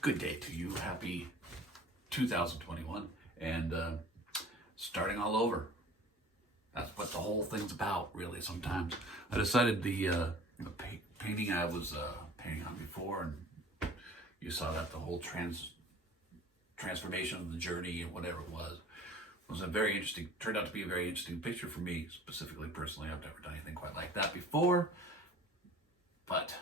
Good day to you. Happy 2021 and starting all over. That's what the whole thing's about, really. Sometimes I decided the painting I was painting on before, and you saw that the whole transformation of the journey and whatever it was a very interesting. Turned out to be a very interesting picture for me, specifically, personally. I've never done anything quite like that before, but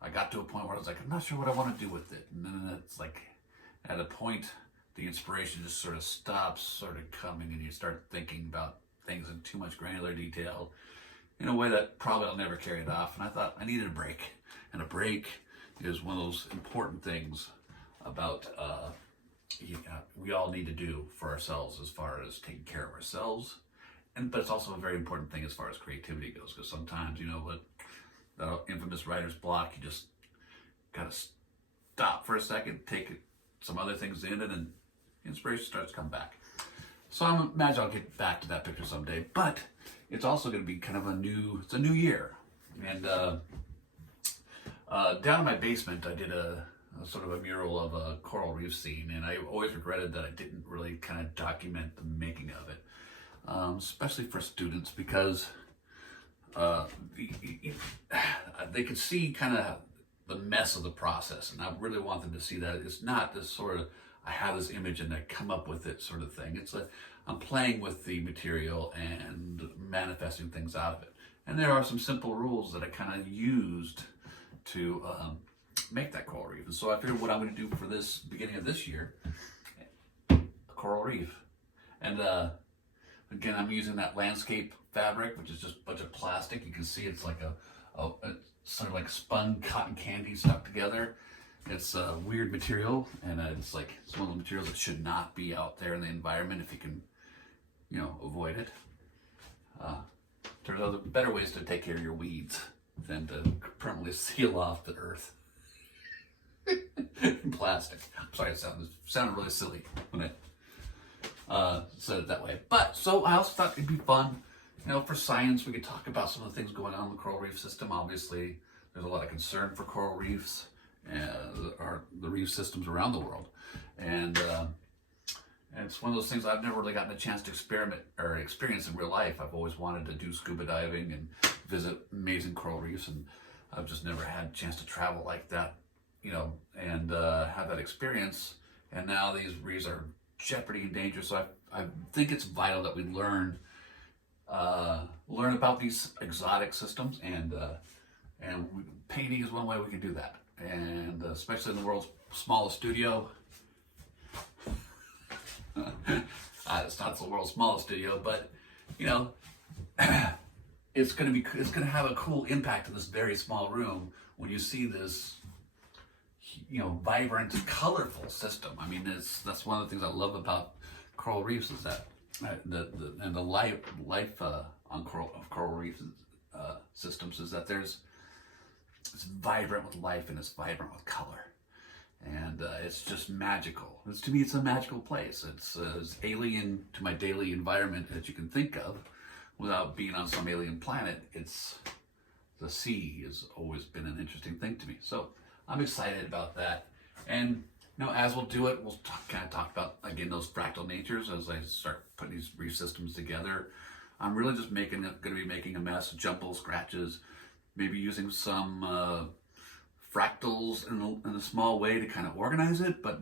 I got to a point where I was like, I'm not sure what I want to do with it. And then it's like, at a point, the inspiration just sort of stops sort of coming, and you start thinking about things in too much granular detail in a way that probably I'll never carry it off. And I thought I needed a break. And a break is one of those important things about we all need to do for ourselves as far as taking care of ourselves. But it's also a very important thing as far as creativity goes, because sometimes, what the infamous writer's block, you just gotta stop for a second, take some other things in, and then inspiration starts to come back. So I imagine I'll get back to that picture someday, but it's also going to be kind of it's a new year. And down in my basement, I did a sort of a mural of a coral reef scene, and I always regretted that I didn't really kind of document the making of it, especially for students, because they could see kind of the mess of the process, and I really want them to see that it's not this sort of I have this image and I come up with it sort of thing. I'm playing with the material and manifesting things out of it. And there are some simple rules that I kind of used to make that coral reef. And so I figured what I'm going to do for this beginning of this year, a coral reef. And again, I'm using that landscape fabric, which is just a bunch of plastic. You can see it's like a sort of like spun cotton candy stuck together. It's a weird material, and it's one of the materials that should not be out there in the environment if you can, avoid it. There's other better ways to take care of your weeds than to permanently seal off the earth. Plastic. I'm sorry, it sounded really silly when I said it that way. But so I also thought it'd be fun, for science. We could talk about some of the things going on in the coral reef system. Obviously, there's a lot of concern for coral reefs or the reef systems around the world, and it's one of those things I've never really gotten a chance to experiment or experience in real life. I've always wanted to do scuba diving and visit amazing coral reefs, and I've just never had a chance to travel like that, and have that experience. And now these reefs are jeopardy and danger, so I think it's vital that we learn about these exotic systems, and painting is one way we can do that. And especially in the world's smallest studio. It's not the world's smallest studio, but it's going to have a cool impact in this very small room when you see this, vibrant, colorful system. I mean, that's one of the things I love about coral reefs, is that the life on coral reef systems is that it's vibrant with life, and it's vibrant with color, and it's just magical. To me, it's a magical place. It's as alien to my daily environment as you can think of, without being on some alien planet. The sea has always been an interesting thing to me, so I'm excited about that. And as we'll do it, we'll kind of talk about again those fractal natures as I start putting these reef systems together. I'm really just going to be making a mess, jumble, scratches. Maybe using some fractals in a small way to kind of organize it, but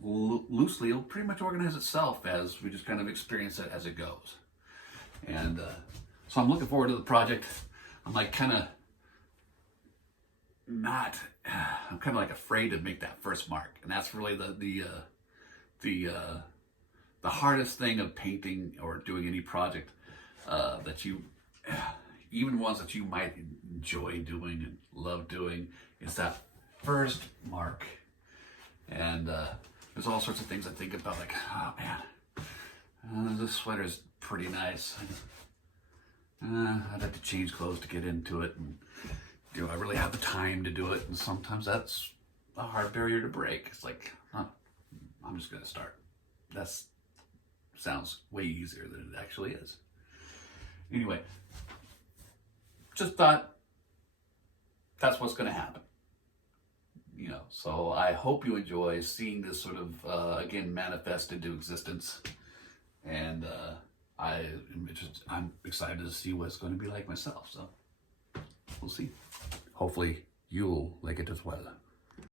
loosely it'll pretty much organize itself as we just kind of experience it as it goes. And so I'm looking forward to the project. I'm kind of afraid to make that first mark, and that's really the hardest thing of painting or doing any project that you. Even ones that you might enjoy doing and love doing, is that first mark. And there's all sorts of things I think about, like, oh man, this sweater's pretty nice. I'd have to change clothes to get into it, and do I really have the time to do it? And sometimes that's a hard barrier to break. It's like, I'm just gonna start. That sounds way easier than it actually is. Anyway, just thought that's what's going to happen. you know, so I hope you enjoy seeing this sort of again manifest into existence, and I'm excited to see what it's going to be like myself. So we'll see. Hopefully you'll like it as well.